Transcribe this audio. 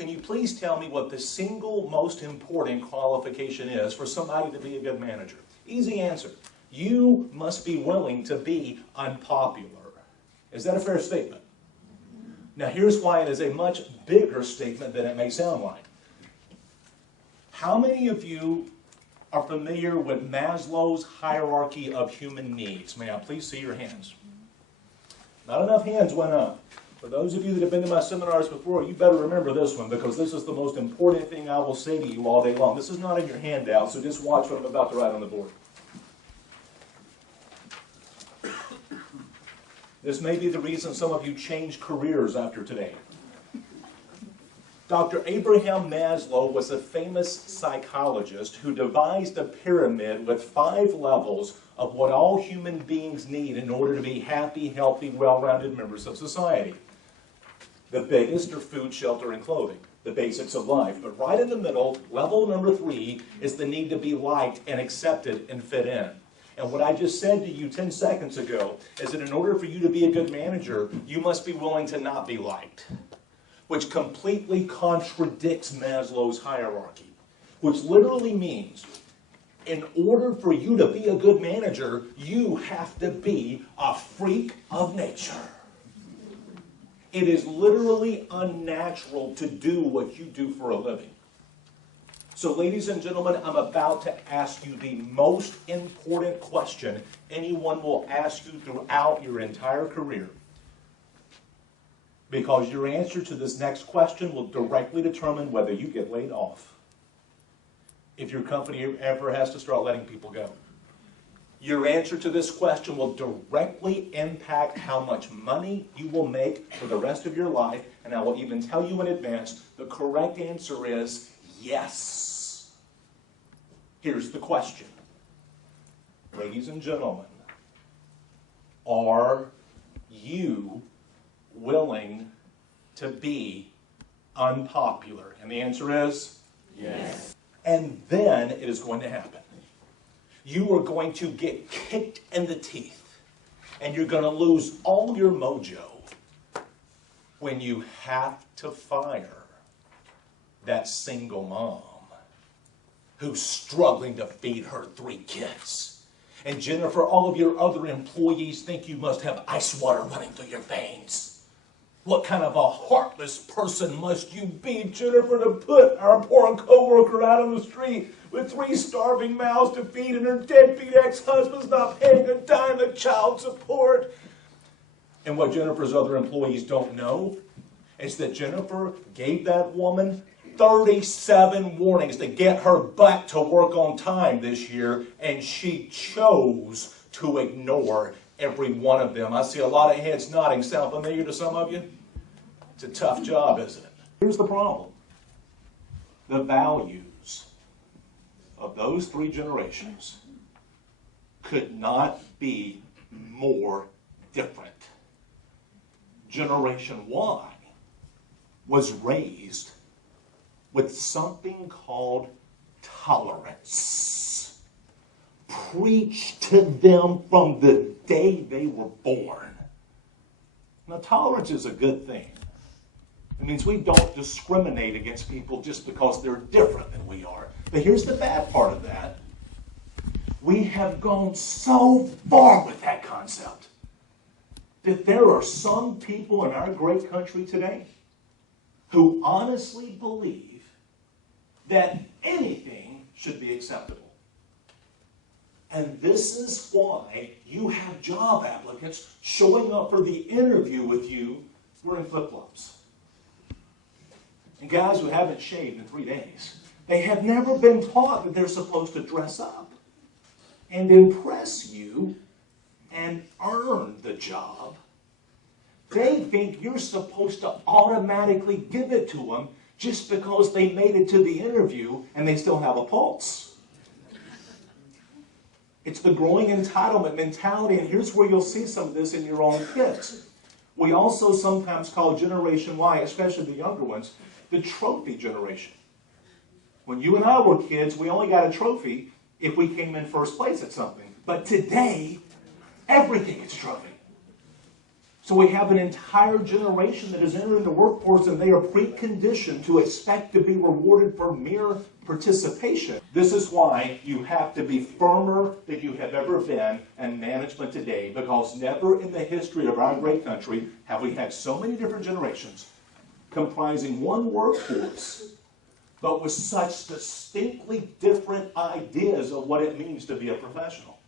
Can you please tell me what the single most important qualification is for somebody to be a good manager? Easy answer. You must be willing to be unpopular. Is that a fair statement? Now here's why it is a much bigger statement than it may sound like. How many of you are familiar with Maslow's hierarchy of human needs? May I please see your hands? Not enough hands went up. For those of you that have been to my seminars before, you better remember this one, because this is the most important thing I will say to you all day long. This is not in your handout, so just watch what I'm about to write on the board. This may be the reason some of you changed careers after today. Dr. Abraham Maslow was a famous psychologist who devised a pyramid with 5 levels of what all human beings need in order to be happy, healthy, well-rounded members of society. The biggest are food, shelter, and clothing, the basics of life. But right in the middle, level number 3, is the need to be liked and accepted and fit in. And what I just said to you 10 seconds ago is that in order for you to be a good manager, you must be willing to not be liked, which completely contradicts Maslow's hierarchy, which literally means in order for you to be a good manager, you have to be a freak of nature. It is literally unnatural to do what you do for a living. So, ladies and gentlemen, I'm about to ask you the most important question anyone will ask you throughout your entire career. Because your answer to this next question will directly determine whether you get laid off. If your company ever has to start letting people go. Your answer to this question will directly impact how much money you will make for the rest of your life, and I will even tell you in advance, the correct answer is yes. Here's the question. Ladies and gentlemen, are you willing to be unpopular? And the answer is yes. And then it is going to happen. You are going to get kicked in the teeth, and you're going to lose all your mojo when you have to fire that single mom who's struggling to feed her 3 kids. And Jennifer, all of your other employees think you must have ice water running through your veins. What kind of a heartless person must you be, Jennifer, to put our poor coworker out on the street with 3 starving mouths to feed and her deadbeat ex-husband's not paying a dime of child support? And what Jennifer's other employees don't know is that Jennifer gave that woman 37 warnings to get her back to work on time this year, and she chose to ignore every one of them. I see a lot of heads nodding. Sound familiar to some of you? It's a tough job, isn't it? Here's the problem. The values of those 3 generations could not be more different. Generation Y was raised with something called tolerance. Preached to them from the day they were born. Now, tolerance is a good thing. It means we don't discriminate against people just because they're different than we are. But here's the bad part of that. We have gone so far with that concept that there are some people in our great country today who honestly believe that anything should be acceptable. And this is why you have job applicants showing up for the interview with you wearing flip-flops. And guys who haven't shaved in 3 days. They have never been taught that they're supposed to dress up and impress you and earn the job. They think you're supposed to automatically give it to them just because they made it to the interview and they still have a pulse. It's the growing entitlement mentality, and here's where you'll see some of this in your own kids. We also sometimes call Generation Y, especially the younger ones, the trophy generation. When you and I were kids, we only got a trophy if we came in first place at something. But today, everything is a trophy. So we have an entire generation that is entering the workforce and they are preconditioned to expect to be rewarded for mere participation. This is why you have to be firmer than you have ever been in management today, because never in the history of our great country have we had so many different generations comprising one workforce, but with such distinctly different ideas of what it means to be a professional.